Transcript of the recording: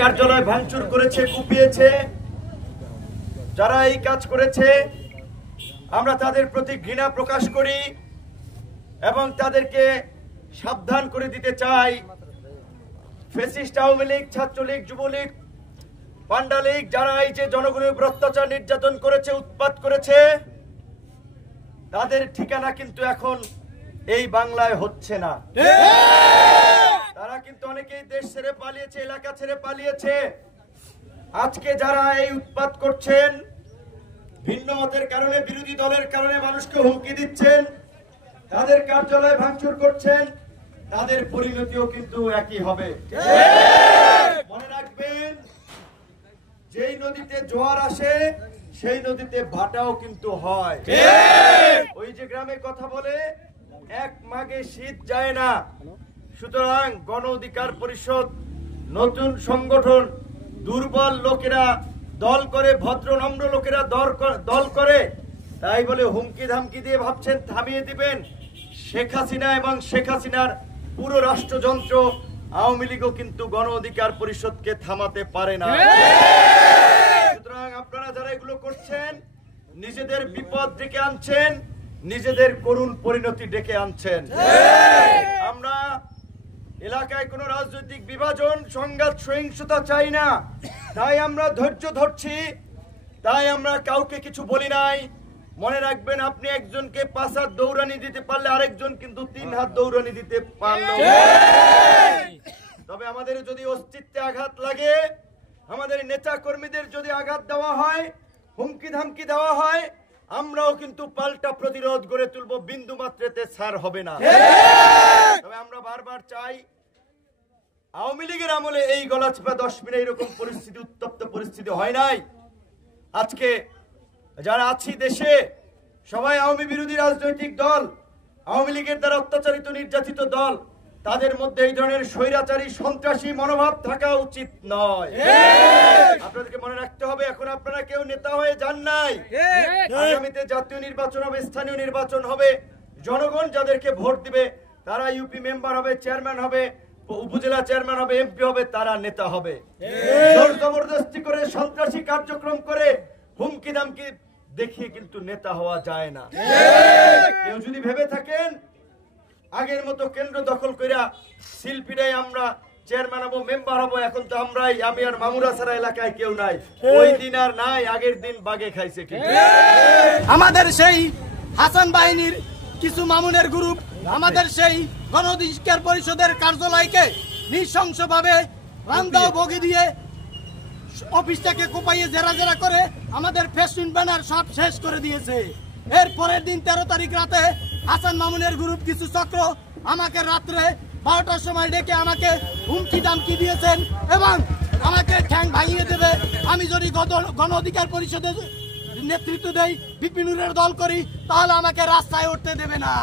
কার্যালয় ভাঙচুর করেছে, কুপিয়েছে, যারা এই কাজ করেছে আমরা তাদের প্রতি ঘৃণা প্রকাশ করি এবং তাদেরকে সাবধান করে দিতে চাই। ফ্যাসিস্ট আওয়ামী লীগ, ছাত্রলীগ, যুবলীগ, পান্ডা লীগ যারা এই যে জনগণের উপর অত্যাচার নির্যাতন করেছে, উৎপাত করেছে, তাদের ঠিকানা কিন্তু এখন এই বাংলায় হচ্ছে না। তারা কিন্তু অনেকেই দেশ ছেড়ে পালিয়েছে, এলাকা ছেড়ে পালিয়েছে। আজকে যারা এই উৎপাত করছেন, ভিন্ন মতের কারণে, বিরোধী দলের কারণে মানুষকে হুমকি দিচ্ছেন, তাদের কার্যালয় ভাঙচুর করছেন, তাদের পরিণতিও কিন্তু একই হবে। মনে রাখবেন, যেই নদীতে জোয়ার আসে সেই নদীতে ভাটাও কিন্তু হয়। ওই যে গ্রামে কথা বলে, এক মাঘে শীত যায় না। সুতরাং গণ অধিকার পরিষদ নতুন সংগঠন, দুর্বল লোকেরা দল করে, ভদ্র নম্র লোকেরা দল করে, তাই বলে হুমকি ধামকি দিয়ে ভাবছেন থামিয়ে দিবেন। শেখ হাসিনা এবং শেখ হাসিনার পুরো রাষ্ট্রযন্ত্র আওয়ামী লীগও কিন্তু গণ অধিকার পরিষদকে থামাতে পারে না। সুতরাং আপনারা যারা এগুলো করছেন, নিজেদের বিপদ ডেকে আনছেন, নিজেদের করুণ পরিণতি ডেকে আনছেন। আমরা এলাকায় কোনো রাজনৈতিক বিভাজন, সংঘাত, সহিংসতা চাই না। তাই আমরা ধৈর্য ধরছি, তাই আমরা কাউকে কিছু বলি নাই। মনে রাখবেন, আপনি একজনকে 5 হাত দৌড়ানি দিতে পারলে আরেকজন কিন্তু 3 হাত দৌড়ানি দিতে পারল। তবে আমাদের যদি অস্তিত্বে আঘাত লাগে, আমাদের নেতা কর্মীদের যদি আঘাত দেওয়া হয়, হুমকি ধামকি দেওয়া হয়, আমরাও কিন্তু পাল্টা প্রতিরোধ গড়ে তুলব। বিন্দু মাত্রাতে ছাড় হবে না। তবে আমরা বারবার চাই, আওয়ামী লীগের আমলে এই গলাচিপা 10 মিনিট এরকম পরিস্থিতি, উত্তপ্ত পরিস্থিতি হয় নাই। আজকে যারা আছি দেশে, সবাই আওয়ামী বিরোধী রাজনৈতিক দল, আওয়ামী লীগের দ্বারা অত্যাচারিত নির্যাতিত দল। তাদের মধ্যে এই ধরনের স্বৈরাচারী, সন্ত্রাসী মনোভাব থাকা উচিত নয়। আপনাদেরকে মনে রাখতে হবে, এখন আপনারা কেউ নেতা হয়ে যান নাই। আগামীতে জাতীয় নির্বাচন হবে, স্থানীয় নির্বাচন হবে। জনগণ যাদেরকে ভোট দিবে তারা ইউপি মেম্বার হবে, চেয়ারম্যান হবে, উপজেলা চেয়ারম্যান হবে, এমপি হবে, তারা নেতা হবে। জোর জবরদস্তি করে, সন্ত্রাসী কার্যক্রম করে, হুমকি দামকি দেখিয়ে কিন্তু নেতা হওয়া যায় না। কেউ যদি ভেবে থাকেন আগের মতো কেন্দ্র দখল কইরা শিল্পীরাই আমরা চেয়ারম্যান হবো, মেম্বার হবো, এখন তো আমরাই, আমি আর মামুরা ছাড়া এলাকায় কেউ নাই, ওই দিন আর নাই। আগের দিন বাগে খাইছে। আমাদের সেই হাসান বাহিনীর কিছু মামুনের গ্রুপ আমাদের সেই গণ অধিকার পরিষদের কার্যালয়কে নৃশংসভাবে রান্দাও বগি দিয়ে অফিসটাকে কোপাইয়ে জেরা করে আমাদের ফেসবুক ব্যানার সব শেষ করে দিয়েছে। এর পরের দিন 13 তারিখ রাতে হাসান মামুনের গ্রুপ কিছু চক্র আমাকে রাত্রে 12টার সময় ডেকে আমাকে হুমকি দামকি দিয়েছেন এবং আমাকে ঠ্যাং ভাঙিয়ে দেবে আমি যদি গণ অধিকার পরিষদের নেতৃত্ব দেই, বিপিনুরের দল করি, তাহলে আমাকে রাস্তায় উঠতে দেবে না।